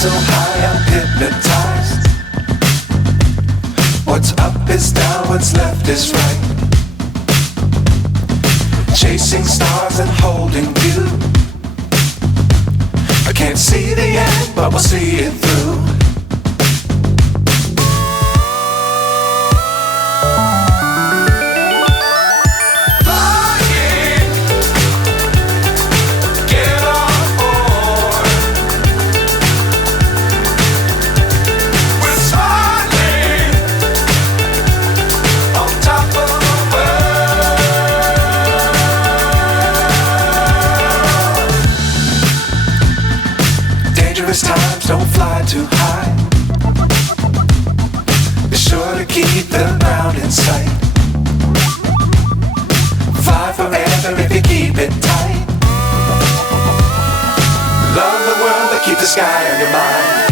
so high I'm hypnotized. What's up is down, what's left is right. Chasing stars and holding you. I can't see the end, but we'll see it through. Times don't fly too high. Be sure to keep the ground in sight. Fly forever if you keep it tight. Love the world but keep the sky on your mind.